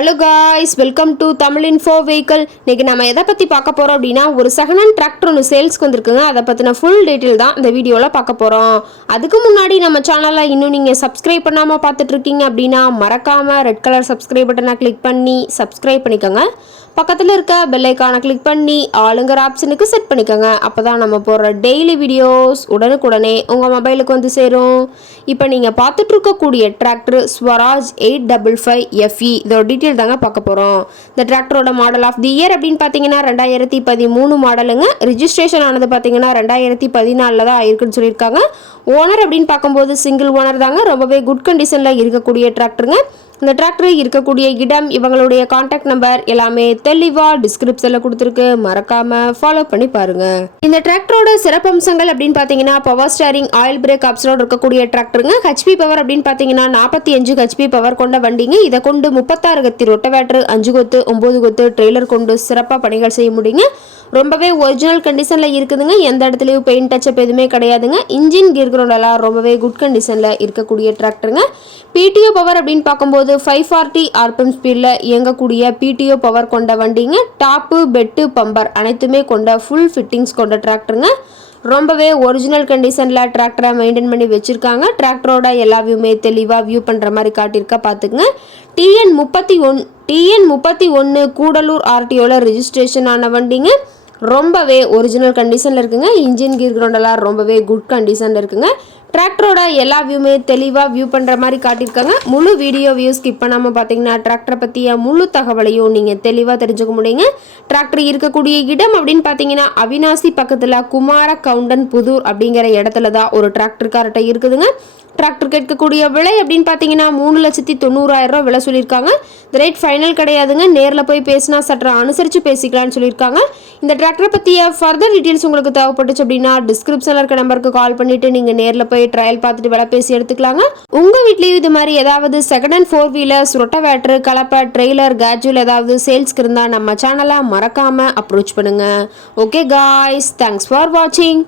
Hello guys, welcome to Tamil info vehicle. இன்றைக்கி நம்ம எதை பற்றி பார்க்க போகிறோம் அப்படின்னா, ஒரு செகண்ட் ஹேண்ட் டிராக்டர் ஒன்று சேல்ஸ்க்கு வந்திருக்குங்க. அதை பற்றின ஃபுல் டீட்டெயில் தான் இந்த வீடியோவில் பார்க்க போகிறோம். அதுக்கு முன்னாடி நம்ம சேனலில் இன்னும் நீங்கள் சப்ஸ்கிரைப் பண்ணாமல் பார்த்துட்ருக்கீங்க அப்படின்னா மறக்காமல் ரெட் கலர் சப்ஸ்கிரைப் பட்டனை கிளிக் பண்ணி சப்ஸ்கிரைப் பண்ணிக்கோங்க. பக்கத்தில் இருக்க பெல் ஐக்கானை கிளிக் பண்ணி ஆளுங்கிற ஆப்ஷனுக்கு செட் பண்ணிக்கோங்க. அப்போ தான் நம்ம போடுற டெய்லி வீடியோஸ் உடனுக்குடனே உங்கள் மொபைலுக்கு வந்து சேரும். இப்போ நீங்கள் பார்த்துட்ருக்கக்கூடிய டிராக்டர் ஸ்வராஜ் 855 FE. இதோட டீட்டெயில் தாங்க பார்க்க போகிறோம். இந்த டிராக்டரோட மாடல் ஆஃப் தி இயர் அப்படின்னு பார்த்தீங்கன்னா 2013 மாடலுங்க. ரிஜிஸ்ட்ரேஷன் ஆனது பார்த்தீங்கன்னா 2014 தான் ஆயிருக்குன்னு சொல்லியிருக்காங்க. ஓனர் அப்படின்னு பார்க்கும்போது சிங்கிள் ஓனர் தாங்க. ரொம்பவே குட் கண்டிஷனில் இருக்கக்கூடிய டிராக்டருங்க. இந்த டிராக்டர் இருக்கக்கூடிய இடம், இவங்களுடைய கான்டாக்ட் நம்பர் எல்லாமே தெளிவாக டிஸ்கிரிப்ஷனில் கொடுத்துருக்கு. மறக்காமல் ஃபாலோ பண்ணி பாருங்கள். இந்த டிராக்டரோட சிறப்பம்சங்கள் அப்படின்னு பார்த்தீங்கன்னா, பவர் ஸ்டேரிங், ஆயில் பிரேக் ஆப்ஷனோட இருக்கக்கூடிய டிராக்டருங்க. ஹெச்பி பவர் அப்படின்னு பார்த்தீங்கன்னா 45 ஹெச்பி பவர் கொண்ட வண்டிங்க. இதை கொண்டு 36 கத்தி ரொட்டவேட்டர், 5 கொத்து 9 கொத்து ட்ரெய்லர் கொண்டு சிறப்பாக பணிகள் செய்ய முடியுங்க. ரொம்பவே ஒரிஜினல் கண்டிஷனில் இருக்குதுங்க. எந்த இடத்துலையும் பெயிண்ட் டச்சப் எதுவுமே கிடையாதுங்க. இன்ஜின் கியர் கிரவுண்டெல்லாம் ரொம்பவே குட் கண்டிஷனில் இருக்கக்கூடிய டிராக்டருங்க. பிடிஓ பவர் அப்படின்னு பார்க்கும்போது 540 RPM ஸ்பீடில் இயங்கக்கூடிய பிடிஓ பவர் கொண்ட வண்டிங்க. டாப்பு, பெட்டு, பம்பர் அனைத்துமே கொண்ட ஃபுல் ஃபிட்டிங்ஸ் கொண்ட டிராக்டருங்க. ரொம்பவே ஒரிஜினல் கண்டிஷனில் டிராக்டரை மெயின்டைன் பண்ணி வச்சுருக்காங்க. டிராக்டரோட எல்லா வியூமே தெளிவாக வியூ பண்ணுற மாதிரி காட்டியிருக்கா பார்த்துக்குங்க. TN31 கூடலூர் RTOவில் ரிஜிஸ்ட்ரேஷன் ஆன வண்டிங்க. ரொம்பவே ஒரிஜினல் கண்டிஷனில் இருக்குங்க. இன்ஜின் கீர் கிரவுண்டெல்லாம் ரொம்பவே குட் கண்டிஷனில் இருக்குங்க. டிராக்டரோட எல்லா வியூமே தெளிவாக வியூ பண்ணுற மாதிரி காட்டியிருக்காங்க. முழு வீடியோ வியூ ஸ்கிப் பண்ணாமல் பார்த்தீங்கன்னா டிராக்டரை பற்றிய முழு தகவலையும் நீங்கள் தெளிவாக தெரிஞ்சுக்க முடியுங்க. டிராக்டர் இருக்கக்கூடிய இடம் அப்படின்னு பார்த்தீங்கன்னா, அவினாசி பக்கத்தில் குமார கவுண்டன் புதூர் அப்படிங்கிற இடத்துல தான் ஒரு டிராக்டர் கார்ட்டை இருக்குதுங்க. டிராக்டர் கேட்கக்கூடிய விலை அப்படின்னு பார்த்தீங்கன்னா 3,90,000 ரூபா விலை சொல்லியிருக்காங்க. இந்த ரேட் ஃபைனல் கிடையாதுங்க. நேரில் போய் பேசினா சற்று அனுசரித்து பேசிக்கலாம்னு சொல்லியிருக்காங்க. இந்த டிராக்டரை பற்றிய ஃபர்தர் டீட்டெயில்ஸ் உங்களுக்கு தேவைப்பட்டுச்சு அப்படின்னா டிஸ்கிரிப்ஷனில் இருக்க நம்பருக்கு கால் பண்ணிவிட்டு நீங்கள் நேரில் போய் ட்ரையல் பார்த்துட்டு விலை பேசி எடுத்துக்கலாங்க. உங்கள் வீட்லேயும் இது மாதிரி ஏதாவது செகண்ட் ஹேண்ட் 4 வீலர்ஸ், ரொட்டவேட்டர், கலப்பை, ட்ரெய்லர், கேஜுவல் ஏதாவது சேல்ஸ்க்கு இருந்தால் நம்ம சேனலை மறக்காமல் அப்ரோச் பண்ணுங்கள். ஓகே காய்ஸ், தேங்க்ஸ் ஃபார் வாட்சிங்.